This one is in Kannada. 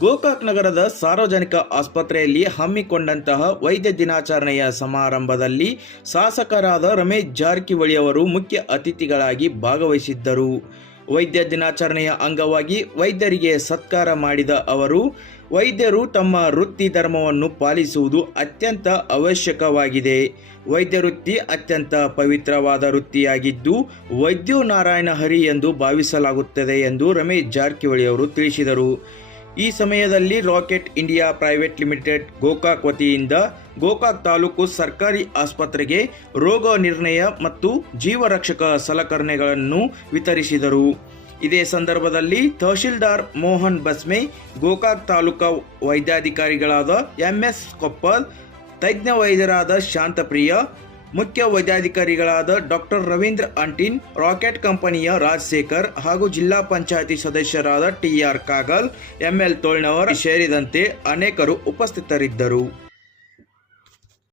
ಗೋಕಾಕ್ ನಗರದ ಸಾರ್ವಜನಿಕ ಆಸ್ಪತ್ರೆಯಲ್ಲಿ ಹಮ್ಮಿಕೊಂಡಂತಹ ವೈದ್ಯ ದಿನಾಚರಣೆಯ ಸಮಾರಂಭದಲ್ಲಿ ಶಾಸಕರಾದ ರಮೇಶ್ ಜಾರಕಿಹೊಳಿ ಅವರು ಮುಖ್ಯ ಅತಿಥಿಗಳಾಗಿ ಭಾಗವಹಿಸಿದ್ದರು. ವೈದ್ಯ ದಿನಾಚರಣೆಯ ಅಂಗವಾಗಿ ವೈದ್ಯರಿಗೆ ಸತ್ಕಾರ ಮಾಡಿದ ಅವರು, ವೈದ್ಯರು ತಮ್ಮ ವೃತ್ತಿ ಧರ್ಮವನ್ನು ಪಾಲಿಸುವುದು ಅತ್ಯಂತ ಅವಶ್ಯಕವಾಗಿದೆ. ವೈದ್ಯ ವೃತ್ತಿ ಅತ್ಯಂತ ಪವಿತ್ರವಾದ ವೃತ್ತಿಯಾಗಿದ್ದು ವೈದ್ಯೋ ನಾರಾಯಣ ಹರಿ ಎಂದು ಭಾವಿಸಲಾಗುತ್ತದೆ ಎಂದು ರಮೇಶ್ ಜಾರಕಿಹೊಳಿ ಅವರು ತಿಳಿಸಿದರು. ಈ ಸಮಯದಲ್ಲಿ rocket India private limited Gokak ವತಿಯಿಂದ ಗೋಕಾಕ್ ತಾಲೂಕು ಸರ್ಕಾರಿ ಆಸ್ಪತ್ರೆಗೆ ರೋಗ ನಿರ್ಣಯ ಮತ್ತು ಜೀವರಕ್ಷಕ ಸಲಕರಣೆಗಳನ್ನು ವಿತರಿಸಿದರು. ಇದೇ ಸಂದರ್ಭದಲ್ಲಿ ತಹಶೀಲ್ದಾರ್ ಮೋಹನ್ ಬಸ್ಮೆ ಗೋಕಾಕ್ ತಾಲೂಕಾ ವೈದ್ಯಾಧಿಕಾರಿಗಳಾದ ಎಂಎಸ್ ಕೊಪ್ಪಲ್, ತಜ್ಞ ವೈದ್ಯರಾದ ಶಾಂತಪ್ರಿಯ ಮುಖ್ಯ ವೈದ್ಯಾಧಿಕಾರಿಗಳಾದ ಡಾಕ್ಟರ್ ರವೀಂದ್ರ ಅಂಟಿನ್, ರಾಕೆಟ್ ಕಂಪನಿಯ ರಾಜಶೇಖರ್ ಹಾಗೂ ಜಿಲ್ಲಾ ಪಂಚಾಯತಿ ಸದಸ್ಯರಾದ ಟಿಆರ್ ಕಾಗಲ್ ಎಂಎಲ್ ತೋಳ್ನವರ್ ಸೇರಿದಂತೆ ಅನೇಕರು ಉಪಸ್ಥಿತರಿದ್ದರು.